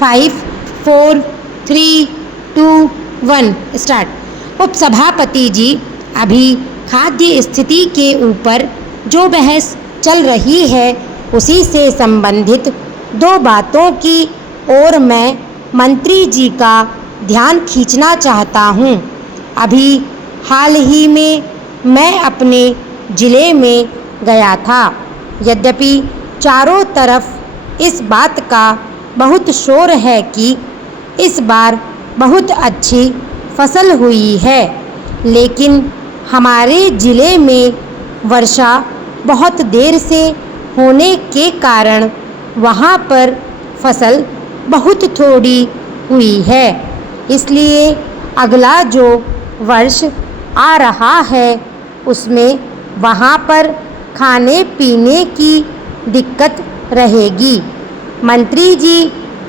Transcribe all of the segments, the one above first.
5, 4, 3, 2, 1 start. उपसभापति जी, अभी खाद्य स्थिति के ऊपर जो बहस चल रही है उसी से संबंधित दो बातों की ओर मैं मंत्री जी का ध्यान खींचना चाहता हूँ। अभी हाल ही में मैं अपने ज़िले में गया था। यद्यपि चारों तरफ इस बात का बहुत शोर है कि इस बार बहुत अच्छी फसल हुई है, लेकिन हमारे ज़िले में वर्षा बहुत देर से होने के कारण वहाँ पर फसल बहुत थोड़ी हुई है। इसलिए अगला जो वर्ष आ रहा है उसमें वहाँ पर खाने पीने की दिक्कत रहेगी। मंत्री जी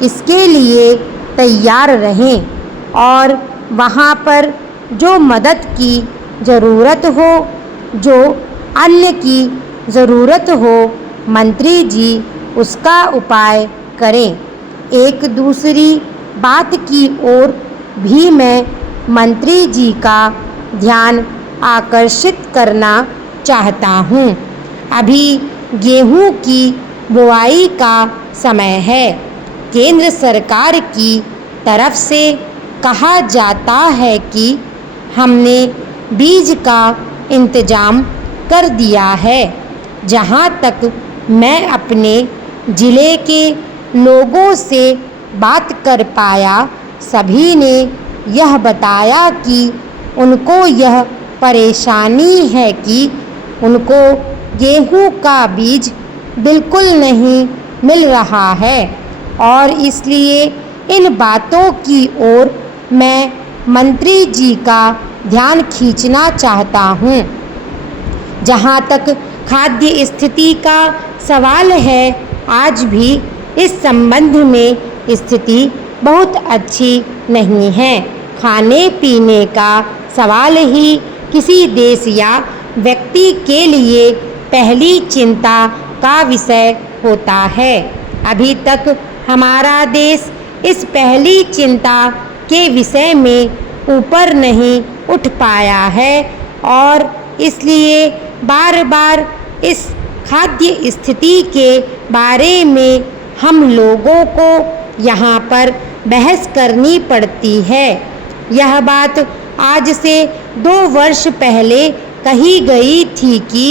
इसके लिए तैयार रहें और वहाँ पर जो मदद की ज़रूरत हो, जो अन्न की ज़रूरत हो, मंत्री जी उसका उपाय करें। एक दूसरी बात की ओर भी मैं मंत्री जी का ध्यान आकर्षित करना चाहता हूँ। अभी गेहूँ की बुआई का समय है। केंद्र सरकार की तरफ से कहा जाता है कि हमने बीज का इंतज़ाम कर दिया है। जहाँ तक मैं अपने ज़िले के लोगों से बात कर पाया, सभी ने यह बताया कि उनको यह परेशानी है कि उनको गेहूं का बीज बिल्कुल नहीं मिल रहा है और इसलिए इन बातों की ओर मैं मंत्री जी का ध्यान खींचना चाहता हूँ। जहाँ तक खाद्य स्थिति का सवाल है, आज भी इस संबंध में स्थिति बहुत अच्छी नहीं है। खाने पीने का सवाल ही किसी देश या व्यक्ति के लिए पहली चिंता का विषय होता है। अभी तक हमारा देश इस पहली चिंता के विषय में ऊपर नहीं उठ पाया है और इसलिए बार बार इस खाद्य स्थिति के बारे में हम लोगों को यहाँ पर बहस करनी पड़ती है। यह बात आज से 2 वर्ष पहले कही गई थी कि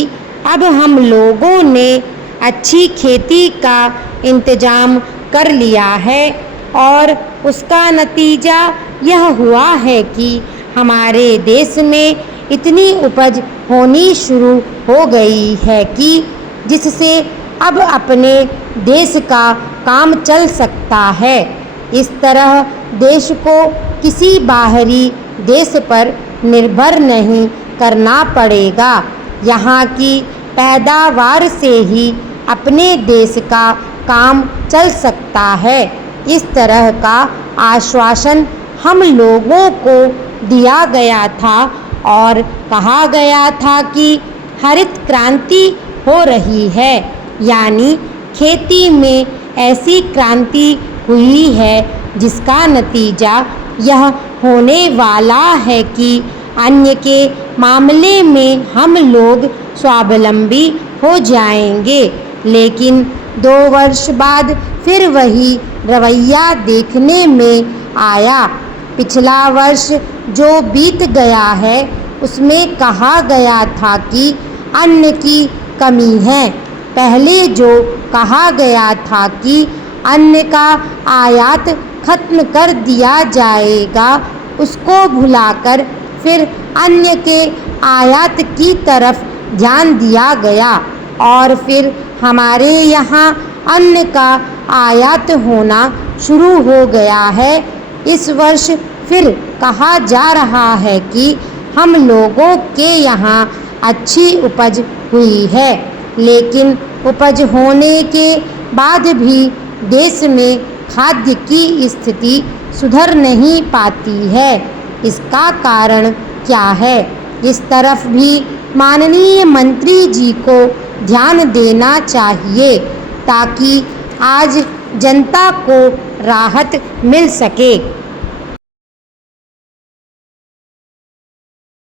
अब हम लोगों ने अच्छी खेती का इंतज़ाम कर लिया है और उसका नतीजा यह हुआ है कि हमारे देश में इतनी उपज होनी शुरू हो गई है कि जिससे अब अपने देश का काम चल सकता है। इस तरह देश को किसी बाहरी देश पर निर्भर नहीं करना पड़ेगा। यहाँ की पैदावार से ही अपने देश का काम चल सकता है। इस तरह का आश्वासन हम लोगों को दिया गया था और कहा गया था कि हरित क्रांति हो रही है, यानी खेती में ऐसी क्रांति हुई है जिसका नतीजा यह होने वाला है कि अन्न के मामले में हम लोग स्वावलंबी हो जाएंगे। लेकिन 2 वर्ष बाद फिर वही रवैया देखने में आया। पिछला वर्ष जो बीत गया है उसमें कहा गया था कि अन्न की कमी है। पहले जो कहा गया था कि अन्न का आयात खत्म कर दिया जाएगा, उसको भुलाकर फिर अन्न के आयात की तरफ ध्यान दिया गया और फिर हमारे यहाँ अन्न का आयात होना शुरू हो गया है। इस वर्ष फिर कहा जा रहा है कि हम लोगों के यहाँ अच्छी उपज हुई है, लेकिन उपज होने के बाद भी देश में खाद्य की स्थिति सुधर नहीं पाती है। इसका कारण क्या है? इस तरफ भी माननीय मंत्री जी को ध्यान देना चाहिए ताकि आज जनता को राहत मिल सके।